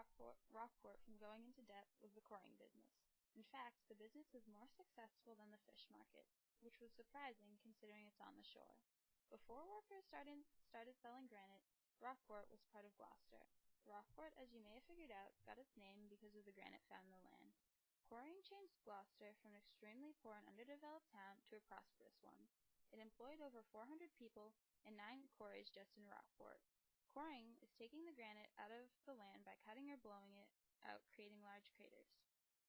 Rockport from going into debt was the coring business. In fact, the business was more successful than the fish market, which was surprising considering it's on the shore. Before workers started selling granite, Rockport was part of Gloucester. Rockport, as you may have figured out, got its name because of the granite found in the land. Quarrying changed Gloucester from an extremely poor and underdeveloped town to a prosperous one. It employed over 400 people and 9 quarries just in Rockport. Quarrying is taking the granite out of the land by cutting or blowing it out, creating large craters.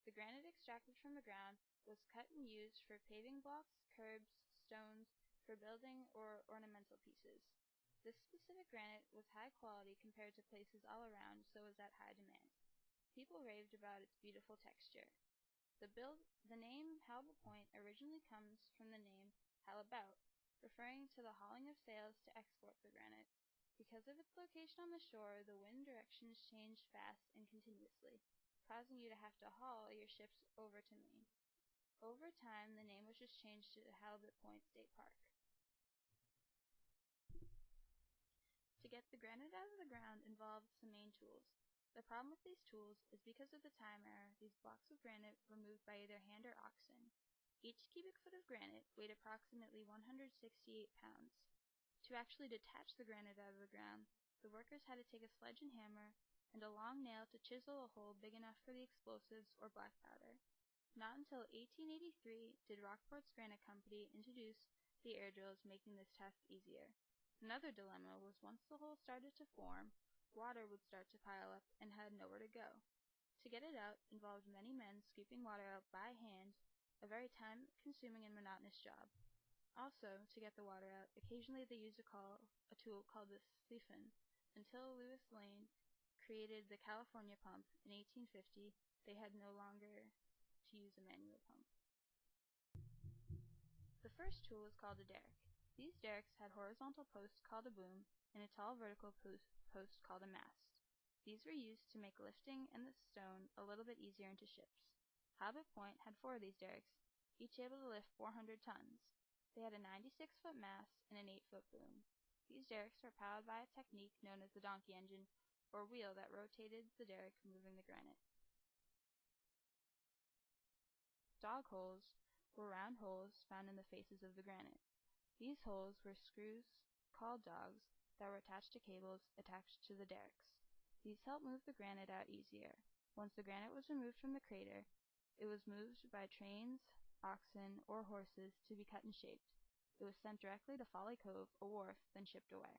The granite extracted from the ground was cut and used for paving blocks, curbs, stones, for building or ornamental pieces. This specific granite was high quality compared to places all around, so was at high demand. People raved about its beautiful texture. The name halibut point originally comes from the name halibut, referring to the hauling of sails to export the granite. Because of its location on the shore, the wind directions changed fast and continuously, causing you to have to haul your ships over to Maine. Over time, the name was just changed to Halibut Point State Park. To get the granite out of the ground involved some main tools. The problem with these tools is because of the time era, these blocks of granite were moved by either hand or oxen. Each cubic foot of granite weighed approximately 168 pounds. To actually detach the granite out of the ground, the workers had to take a sledge and hammer and a long nail to chisel a hole big enough for the explosives or black powder. Not until 1883 did Rockport's Granite Company introduce the air drills, making this task easier. Another dilemma was once the hole started to form, water would start to pile up and had nowhere to go. To get it out involved many men scooping water out by hand, a very time-consuming and monotonous job. Also, to get the water out, occasionally they used a tool called the siphon, until Lewis Lane created the California pump in 1850. They had no longer to use a manual pump. The first tool was called a derrick. These derricks had horizontal posts called a boom and a tall vertical post called a mast. These were used to make lifting and the stone a little bit easier into ships. Halibut Point had 4 of these derricks, each able to lift 400 tons. They had a 96-foot mast and an 8-foot boom. These derricks were powered by a technique known as the donkey engine, or wheel that rotated the derrick, moving the granite. Dog holes were round holes found in the faces of the granite. These holes were screws, called dogs, that were attached to cables attached to the derricks. These helped move the granite out easier. Once the granite was removed from the crater, it was moved by trains, oxen, or horses to be cut and shaped. It was sent directly to Folly Cove, a wharf, then shipped away.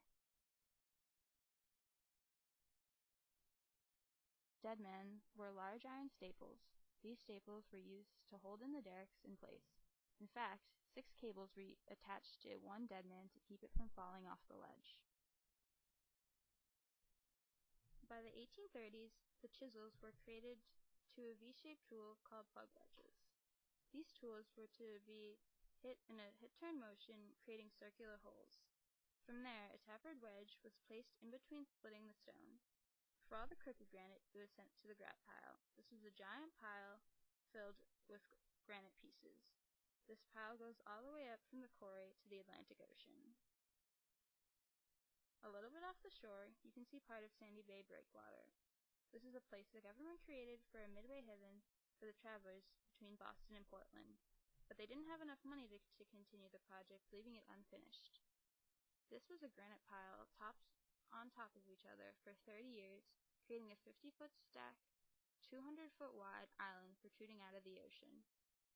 Deadmen were large iron staples. These staples were used to hold in the derricks in place. In fact, 6 cables were attached to one deadman to keep it from falling off the ledge. By the 1830s, the chisels were created to a V-shaped tool called plug wedges. These tools were to be hit in a hit-turn motion, creating circular holes. From there, a tapered wedge was placed in between, splitting the stone. For all the crooked granite, it was sent to the grat pile. This was a giant pile filled with granite pieces. This pile goes all the way up from the quarry to the Atlantic Ocean. A little bit off the shore, you can see part of Sandy Bay Breakwater. This is a place the government created for a midway haven for the travelers between Boston and Portland, but they didn't have enough money to continue the project, leaving it unfinished. This was a granite pile topped on top of each other for 30 years, creating a 50-foot stack, 200-foot wide island protruding out of the ocean.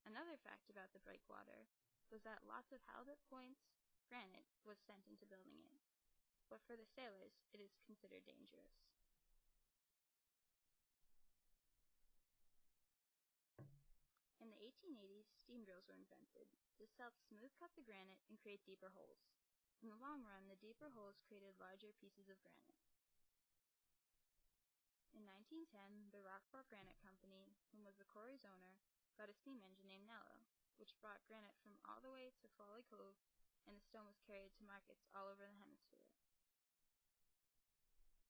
Another fact about the breakwater was that lots of Halibut Point's granite was sent into building it. But for the sailors, it is considered dangerous. In the 1880s, steam drills were invented. This helped smooth cut the granite and create deeper holes. In the long run, the deeper holes created larger pieces of granite. In 1910, the Rockport Granite Company, whom was the quarry's owner, got a steam engine named Nello, which brought granite from all the way to Folly Cove, and the stone was carried to markets all over the hemisphere.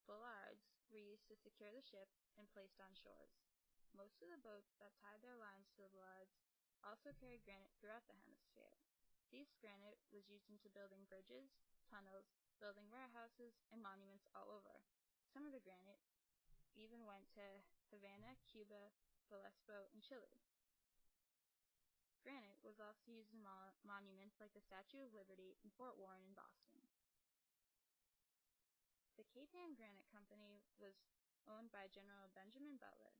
Bollards were used to secure the ship and placed on shores. Most of the boats that tied their lines to the bollards also carried granite throughout the hemisphere. This granite was used into building bridges, tunnels, building warehouses, and monuments all over. Some of the granite, even went to Havana, Cuba, Vallejo, and Chile. Granite was also used in monuments like the Statue of Liberty in Fort Warren in Boston. The Cape Ann Granite Company was owned by General Benjamin Butler.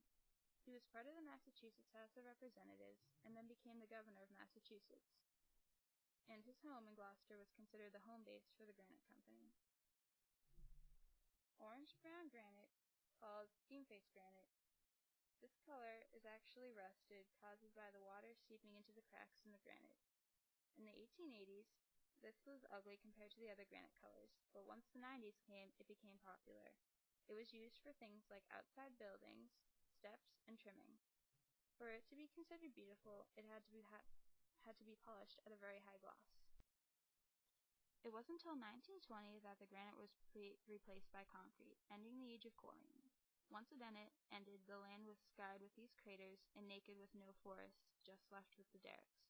He was part of the Massachusetts House of Representatives and then became the governor of Massachusetts. And his home in Gloucester was considered the home base for the Granite Company. Orange-brown granite, called steam-faced granite. This color is actually rusted, caused by the water seeping into the cracks in the granite. In the 1880s, this was ugly compared to the other granite colors, but once the 90s came, it became popular. It was used for things like outside buildings, steps, and trimming. For it to be considered beautiful, it had to be polished at a very high gloss. It wasn't until 1920 that the granite was replaced by concrete, ending the age of quarrying. Once it ended, the land was skied with these craters and naked with no forests, just left with the derricks.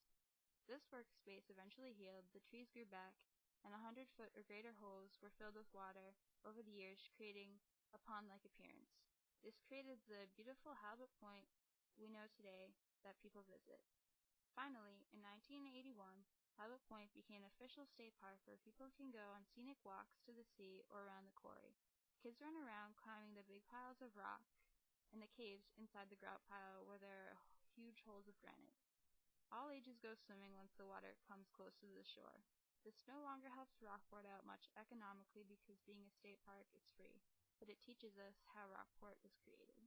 This workspace eventually healed, the trees grew back, and 100-foot or greater holes were filled with water over the years, creating a pond-like appearance. This created the beautiful halibut point we know today that people visit. Finally, in 1981, Halibut Point became an official state park where people can go on scenic walks to the sea or around the quarry. Kids run around climbing the big piles of rock and the caves inside the grout pile where there are huge holes of granite. All ages go swimming once the water comes close to the shore. This no longer helps Rockport out much economically because being a state park, it's free, but it teaches us how Rockport was created.